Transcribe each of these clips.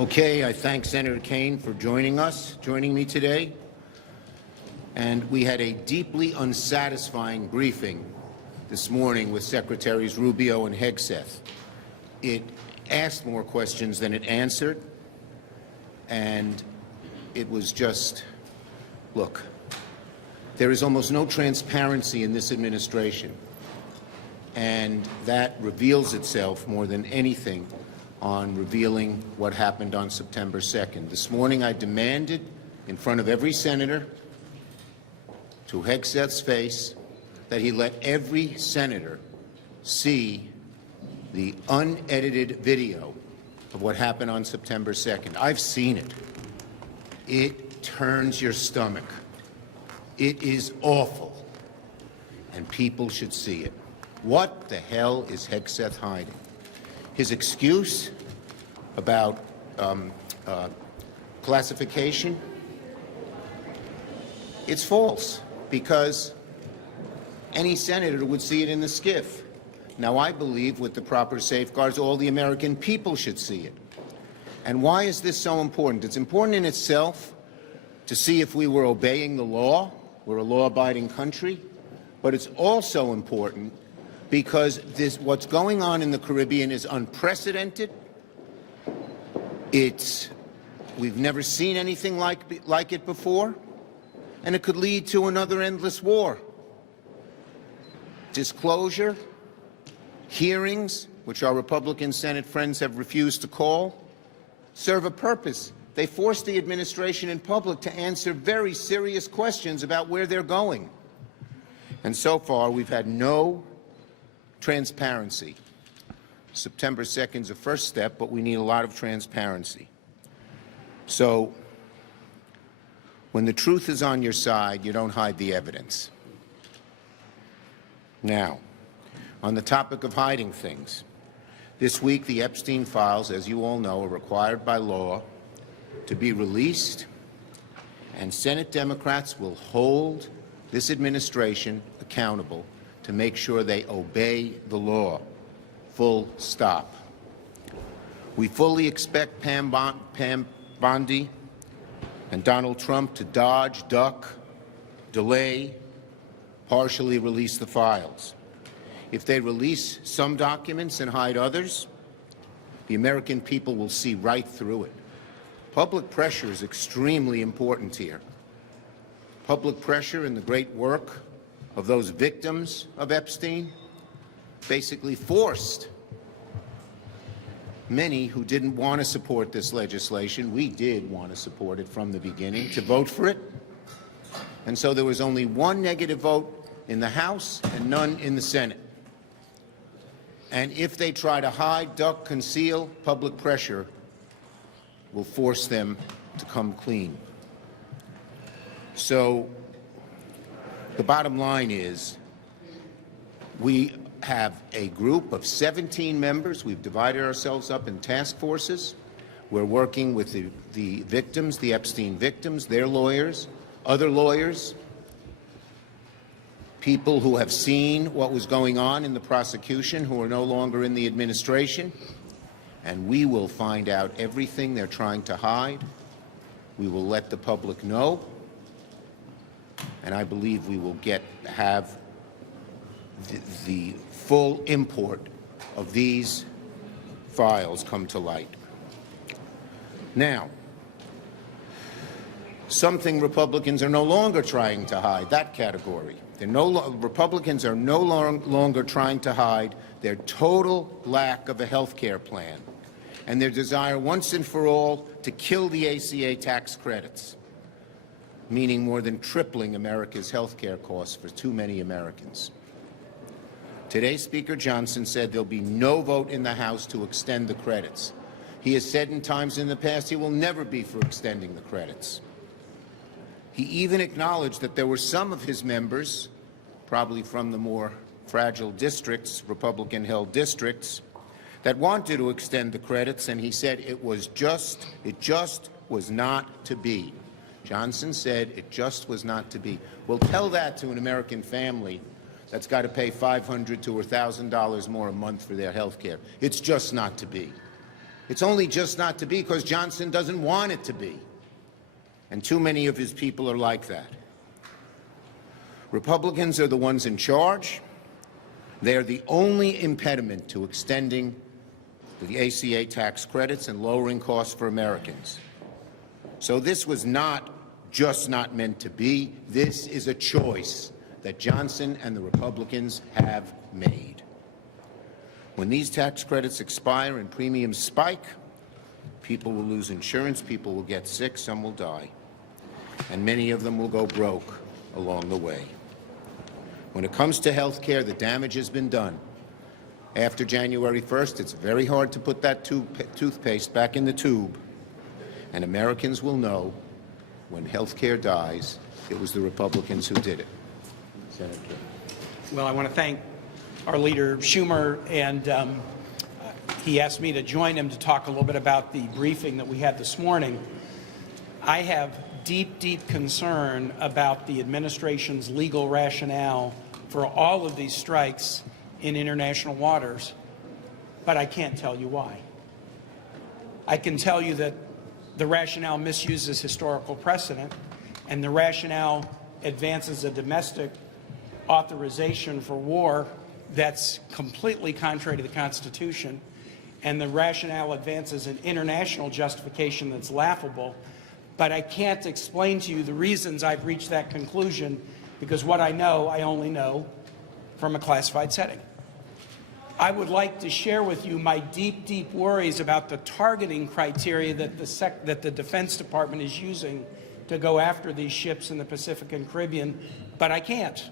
Okay, I thank Senator Kaine for joining me today. And we had a deeply unsatisfying briefing this morning with Secretaries Rubio and Hegseth. It asked more questions than it answered, and it was just, look, there is almost no transparency in this administration, and that reveals itself more than anything on revealing what happened on September 2nd. This morning I demanded in front of every senator, to Hegseth's face, that he let every senator see the unedited video of what happened on September 2nd. I've seen it. It turns your stomach. It is awful, and people should see it. What the hell is Hegseth hiding? His excuse about classification, it's false, because any senator would see it in the skiff. Now, I believe with the proper safeguards, all the American people should see it. And why is this so important? It's important in itself to see if we were obeying the law. We're a law-abiding country. But it's also important because what's going on in the Caribbean is unprecedented. We've never seen anything like it before, and it could lead to another endless war. Disclosure, hearings, which our Republican Senate friends have refused to call, serve a purpose. They force the administration in public to answer very serious questions about where they're going. And so far, we've had no transparency. September 2nd is a first step, but we need a lot of transparency. So, when the truth is on your side, you don't hide the evidence. Now, on the topic of hiding things, this week the Epstein files, as you all know, are required by law to be released, and Senate Democrats will hold this administration accountable to make sure they obey the law. Full stop. We fully expect Pam Bondi and Donald Trump to dodge, duck, delay, partially release the files. If they release some documents and hide others, the American people will see right through it. Public pressure is extremely important here. Public pressure and the great work of those victims of Epstein basically forced many who didn't want to support this legislation, we did want to support it from the beginning, to vote for it. And so there was only one negative vote in the House and none in the Senate. And if they try to hide, duck, conceal, public pressure will force them to come clean. So the bottom line is we have a group of 17 members. We've divided ourselves up in task forces. We're working with the victims, the Epstein victims, their lawyers, other lawyers, people who have seen what was going on in the prosecution who are no longer in the administration, and we will find out everything they're trying to hide. We will let the public know, and I believe we will have the full import of these files come to light. Now, something Republicans are no longer trying to hide, that category. Republicans are no longer trying to hide their total lack of a health care plan and their desire once and for all to kill the ACA tax credits, meaning more than tripling America's health care costs for too many Americans. Today, Speaker Johnson said there'll be no vote in the House to extend the credits. He has said in times in the past he will never be for extending the credits. He even acknowledged that there were some of his members, probably from the more fragile districts, Republican-held districts, that wanted to extend the credits, and he said it just was not to be. Johnson said it just was not to be. Well, tell that to an American family that's got to pay $500 to $1,000 more a month for their health care. It's just not to be. It's only just not to be because Johnson doesn't want it to be. And too many of his people are like that. Republicans are the ones in charge. They are the only impediment to extending the ACA tax credits and lowering costs for Americans. So this was not just not meant to be. This is a choice that Johnson and the Republicans have made. When these tax credits expire and premiums spike, people will lose insurance, people will get sick, some will die, and many of them will go broke along the way. When it comes to health care, the damage has been done. After January 1st, it's very hard to put that toothpaste back in the tube, and Americans will know when health care dies, it was the Republicans who did it. Senator. Well, I want to thank our leader, Schumer, and he asked me to join him to talk a little bit about the briefing that we had this morning. I have deep, deep concern about the administration's legal rationale for all of these strikes in international waters, but I can't tell you why. I can tell you that the rationale misuses historical precedent, and the rationale advances a domestic authorization for war that's completely contrary to the Constitution, and the rationale advances an international justification that's laughable. But I can't explain to you the reasons I've reached that conclusion, because what I know, I only know from a classified setting. I would like to share with you my deep, deep worries about the targeting criteria that the Defense Department is using to go after these ships in the Pacific and Caribbean, but I can't.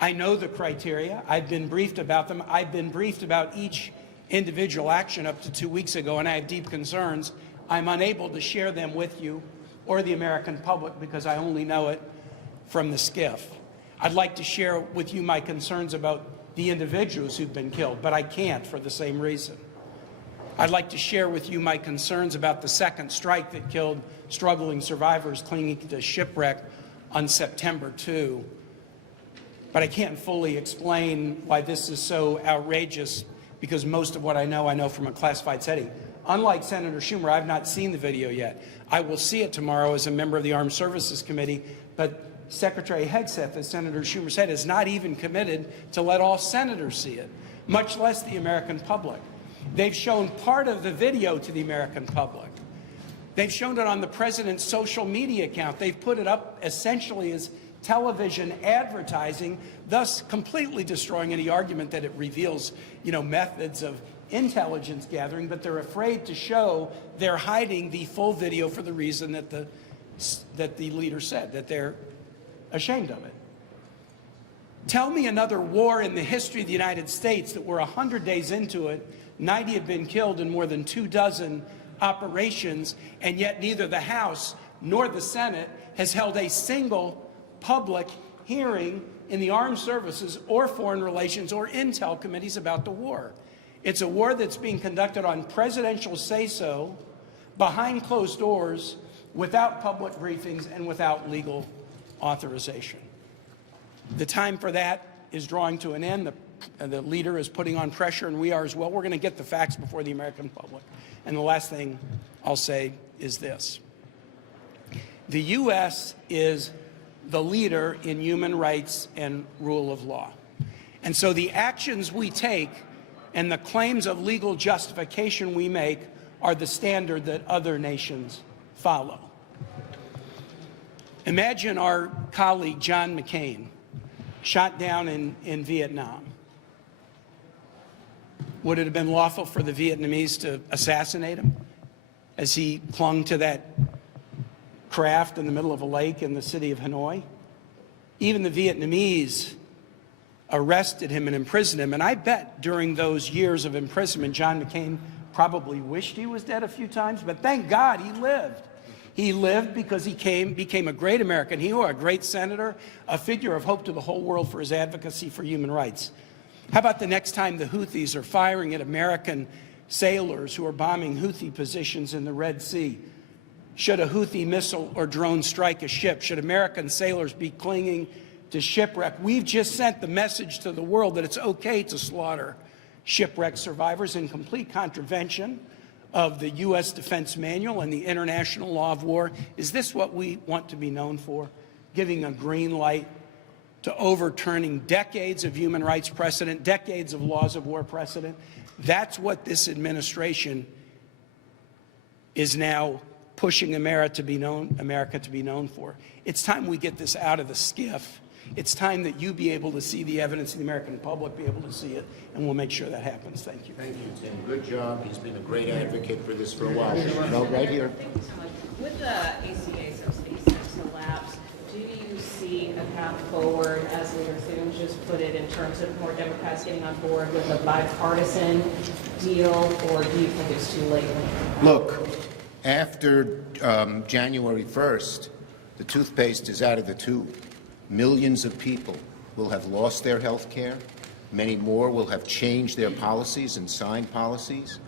I know the criteria. I've been briefed about them. I've been briefed about each individual action up to 2 weeks ago, and I have deep concerns. I'm unable to share them with you or the American public because I only know it from the skiff. I'd like to share with you my concerns about the individuals who've been killed, but I can't for the same reason. I'd like to share with you my concerns about the second strike that killed struggling survivors clinging to shipwreck on September 2. But I can't fully explain why this is so outrageous, because most of what I know from a classified setting. Unlike Senator Schumer, I've not seen the video yet. I will see it tomorrow as a member of the Armed Services Committee, but Secretary Hegseth, as Senator Schumer said, is not even committed to let all senators see it, much less the American public. They've shown part of the video to the American public. They've shown it on the president's social media account. They've put it up essentially as television advertising, thus completely destroying any argument that it reveals, methods of intelligence gathering, but they're afraid to show they're hiding the full video for the reason that the leader said, that they're ashamed of it. Tell me another war in the history of the United States that we're 100 days into it, 90 have been killed in more than 24 operations, and yet neither the House nor the Senate has held a single public hearing in the armed services or foreign relations or intel committees about the war. It's a war that's being conducted on presidential say-so, behind closed doors, without public briefings, and without legal authorization. The time for that is drawing to an end. The leader is putting on pressure, and we are as well. We're going to get the facts before the American public. And the last thing I'll say is this. The U.S. is the leader in human rights and rule of law. And so the actions we take and the claims of legal justification we make are the standard that other nations follow. Imagine our colleague John McCain shot down in Vietnam. Would it have been lawful for the Vietnamese to assassinate him as he clung to that craft in the middle of a lake in the city of Hanoi? Even the Vietnamese arrested him and imprisoned him, and I bet during those years of imprisonment, John McCain probably wished he was dead a few times, but thank God he lived. He lived because he became a great American hero, a great senator, a figure of hope to the whole world for his advocacy for human rights. How about the next time the Houthis are firing at American sailors who are bombing Houthi positions in the Red Sea? Should a Houthi missile or drone strike a ship? Should American sailors be clinging to shipwreck? We've just sent the message to the world that it's okay to slaughter shipwreck survivors in complete contravention of the U.S. Defense Manual and the international law of war? Is this what we want to be known for? Giving a green light to overturning decades of human rights precedent, decades of laws of war precedent? That's what this administration is now pushing America to be known for. It's time we get this out of the skiff. It's time that you be able to see the evidence, and the American public be able to see it, and we'll make sure that happens. Thank you. Thank you, Tim. Good job. He's been a great advocate for this for a while. No, right here. Thank you so much. With the ACA subsidies to lapse, do you see a path forward, as Leader Thune just put it, in terms of more Democrats getting on board with a bipartisan deal, or do you think it's too late? Look, after January 1st, the toothpaste is out of the tube. Millions of people will have lost their health care. Many more will have changed their policies and signed policies.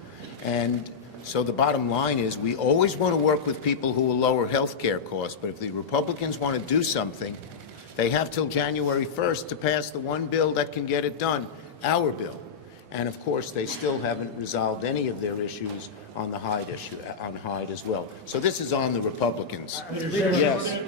And so the bottom line is we always want to work with people who will lower health care costs. But if the Republicans want to do something, they have till January 1st to pass the one bill that can get it done, our bill. And of course, they still haven't resolved any of their issues on the Hyde issue, on Hyde as well. So this is on the Republicans. Yes.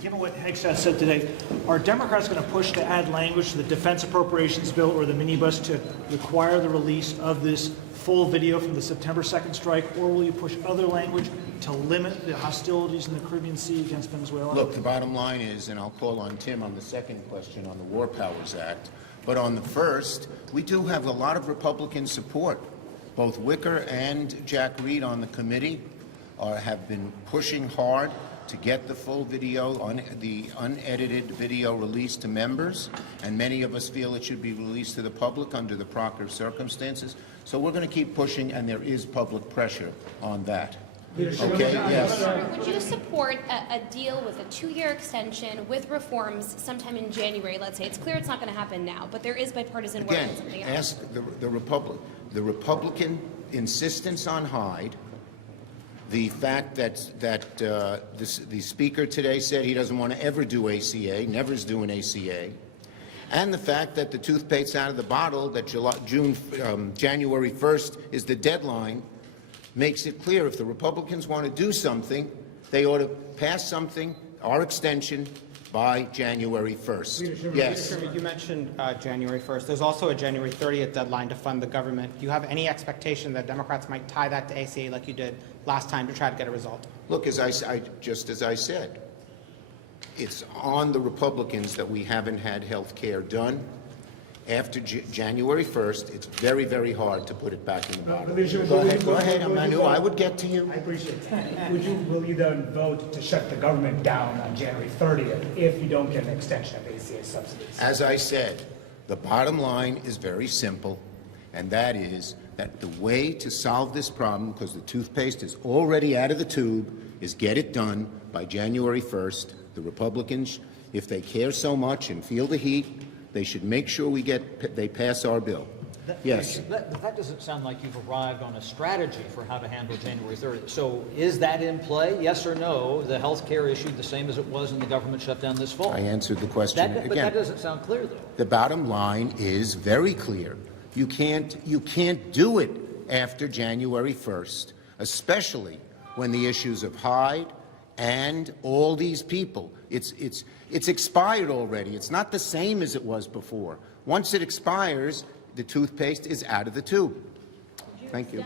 Given what Hegseth said today, are Democrats going to push to add language to the defense appropriations bill or the minibus to require the release of this full video from the September 2nd strike, or will you push other language to limit the hostilities in the Caribbean Sea against Venezuela? Look, the bottom line is, and I'll call on Tim on the second question on the War Powers Act, but on the first, we do have a lot of Republican support. Both Wicker and Jack Reed on the committee have been pushing hard to get the full video, the unedited video released to members, and many of us feel it should be released to the public under the proper circumstances. So we're going to keep pushing, and there is public pressure on that. Okay, yes. Would you support a deal with a 2-year extension with reforms sometime in January, let's say? It's clear it's not going to happen now, but there is bipartisan work on something else. Ask the Republican insistence on Hyde, the fact that the Speaker today said he doesn't want to ever do ACA, never is doing ACA, and the fact that the toothpaste's out of the bottle, that January 1st is the deadline, makes it clear if the Republicans want to do something, they ought to pass something, our extension, by January 1st. Yes. You mentioned January 1st. There's also a January 30th deadline to fund the government. Do you have any expectation that Democrats might tie that to ACA like you did last time to try to get a result? Look, just as I said, it's on the Republicans that we haven't had health care done. After January 1st, it's very, very hard to put it back in the bottle. Go ahead, Manu. I would get to you. I appreciate it. Will you then vote to shut the government down on January 30th if you don't get an extension of ACA subsidies? As I said, the bottom line is very simple, and that is that the way to solve this problem, because the toothpaste is already out of the tube, is get it done by January 1st. The Republicans, if they care so much and feel the heat, they should make sure they pass our bill. Yes. That doesn't sound like you've arrived on a strategy for how to handle January 30th. So is that in play, yes or no, the health care issue the same as it was in the government shutdown this fall? I answered the question again. But that doesn't sound clear, though. The bottom line is very clear. You can't do it after January 1st, especially when the issues of Hyde and all these people, it's expired already. It's not the same as it was before. Once it expires, the toothpaste is out of the tube. Thank you.